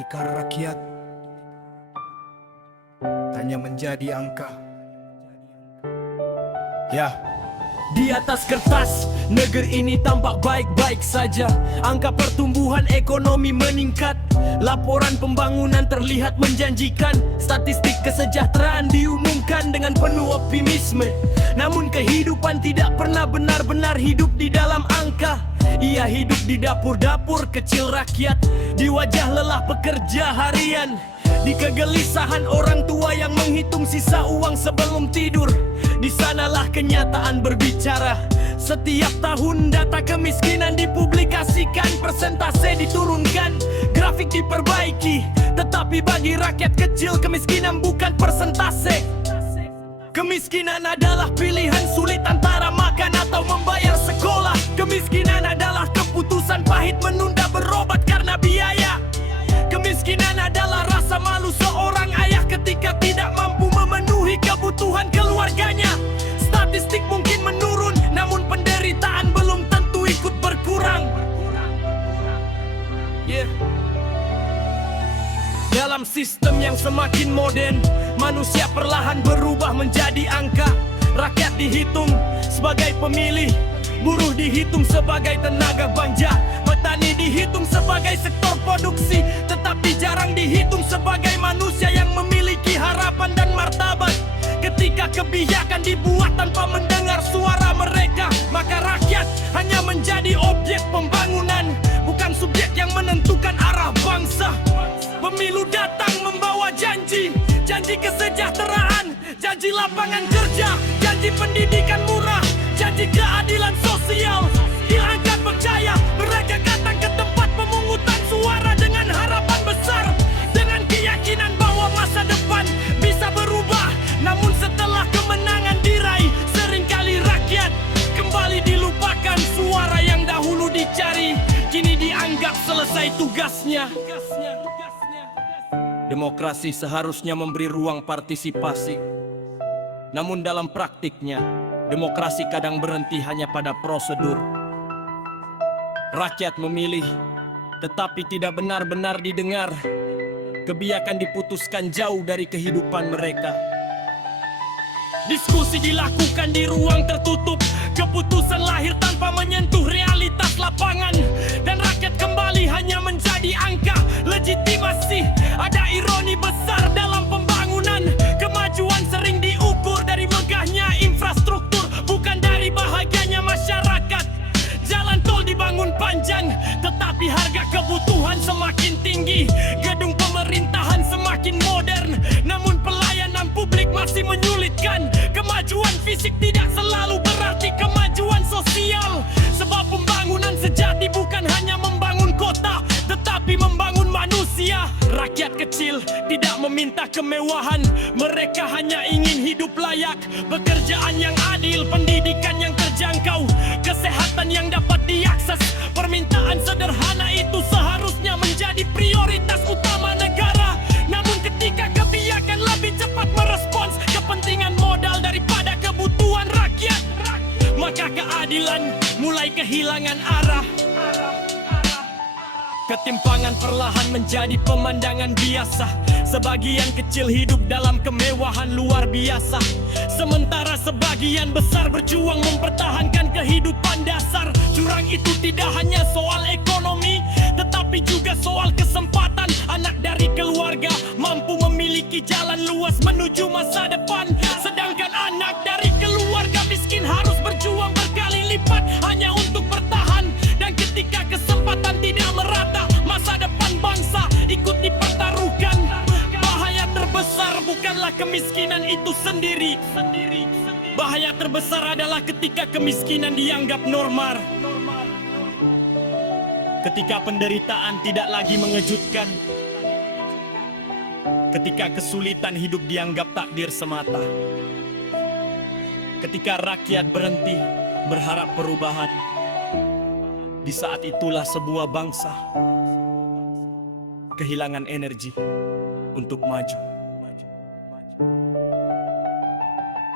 ketika rakyat hanya menjadi angka. Ya, di atas kertas, negeri ini tampak baik-baik saja. Angka pertumbuhan ekonomi meningkat, laporan pembangunan terlihat menjanjikan, statistik kesejahteraan diumumkan dengan penuh optimisme. Namun kehidupan tidak pernah benar-benar hidup di dalam angka. Ia hidup di dapur-dapur kecil rakyat, di wajah lelah pekerja harian, di kegelisahan orang tua yang menghitung sisa uang sebelum tidur. Di sanalah kenyataan berbicara. Setiap tahun data kemiskinan dipublikasikan, persentase diturunkan, grafik diperbaiki. Tetapi bagi rakyat kecil kemiskinan bukan persentase. Kemiskinan adalah pilihan sulit antara makan atau membayar sekolah. Kemiskinan adalah keputusan pahit menunda berobat karena biaya. Kemiskinan adalah rasa malu seorang ayah ketika tidak mampu memenuhi kebutuhan keluarganya. Statistik mungkin menurun, namun penderitaan belum tentu ikut berkurang. Dalam sistem yang semakin modern, manusia perlahan berubah menjadi angka. Rakyat dihitung sebagai pemilih, buruh dihitung sebagai tenaga banja, petani dihitung sebagai sektor produksi, tetapi jarang dihitung sebagai manusia yang memiliki harapan dan martabat. Ketika kebijakan dibuat tanpa mendengar suara mereka, maka rakyat hanya menjadi objek pembangunan, bukan subjek yang menentukan arah bangsa. Pemilu datang membawa janji, janji kesejahteraan, janji lapangan kerja, janji pendidikan murah, janji keadilan sosial. Diangkat percaya, mereka datang ke tempat pemungutan suara dengan harapan besar, dengan keyakinan bahwa masa depan bisa berubah. Namun setelah kemenangan diraih, seringkali rakyat kembali dilupakan. Suara yang dahulu dicari kini dianggap selesai tugasnya. Demokrasi seharusnya memberi ruang partisipasi. Namun dalam praktiknya, demokrasi kadang berhenti hanya pada prosedur. Rakyat memilih, tetapi tidak benar-benar didengar. Kebijakan diputuskan jauh dari kehidupan mereka. Diskusi dilakukan di ruang tertutup, keputusan lahir tanpa menyentuh realitas lapangan, dan rakyat kembali hanya menjadi angka legitimasi. Ada ironi besar dalam pembangunan. Kemajuan sering diukur dari megahnya infrastruktur, bukan dari bahagianya masyarakat. Jalan tol dibangun panjang, tetapi harga kebutuhan semakin tinggi. Gedung pemerintahan semakin modern, namun pelayanan publik masih menyulitkan. Kemajuan fisik tidak selalu berarti kemajuan sosial, sebab pembangunan sejati bukan hanya membangun kota, tetapi membangun manusia. Rakyat kecil tidak meminta kemewahan, mereka hanya ingin hidup layak, pekerjaan yang adil, pendidikan yang terjangkau, kesehatan yang dapat diakses. Permintaan sederhana itu seharusnya menjadi prioritas utama negara. Namun ketika kebijakan lebih cepat merespons kepentingan modal daripada kebutuhan rakyat, maka keadilan mulai kehilangan arah. Ketimpangan perlahan menjadi pemandangan biasa. Sebagian kecil hidup dalam kemewahan luar biasa, sementara sebagian besar berjuang mempertahankan kehidupan dasar. Jurang itu tidak hanya soal ekonomi, tetapi juga soal kesempatan. Anak dari keluarga mampu memiliki jalan luas menuju masa depan, sedangkan anak dari keluarga miskin harus berjuang berkali lipat hanya untuk bertahan. Dan ketika kesempatan tidak merata, masa depan bangsa ikut dipertaruhkan. Bahaya terbesar bukanlah kemiskinan itu sendiri. Bahaya terbesar adalah ketika kemiskinan dianggap normal. Ketika penderitaan tidak lagi mengejutkan. Ketika kesulitan hidup dianggap takdir semata. Ketika rakyat berhenti berharap perubahan. Di saat itulah sebuah bangsa kehilangan energi untuk maju.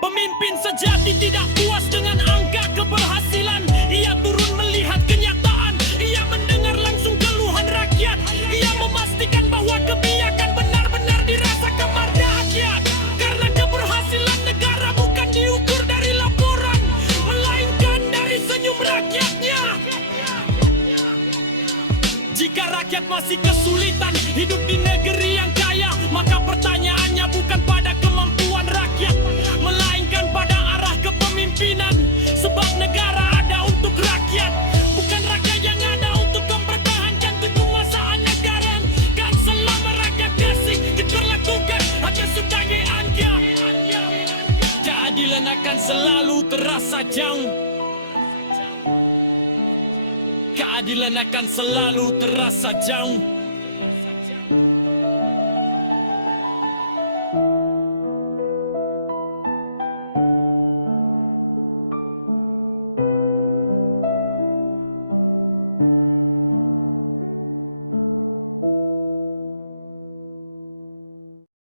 Pemimpin sejati tidak puas dengan angka keberhasilan. Ia turun melihat kenyataan. Ia mendengar langsung keluhan rakyat. Ia memastikan bahwa Jika rakyat masih kesulitan hidup di negeri yang kaya, maka pertanyaannya bukan pada kemampuan rakyat, melainkan pada arah kepemimpinan. Sebab negara ada untuk rakyat, bukan rakyat yang ada untuk mempertahankan kekuasaan negara. Kan selama rakyat kasih diperlakukan hanya sebagai angka, keadilan akan selalu terasa jauh. Keadilan akan selalu terasa jauh.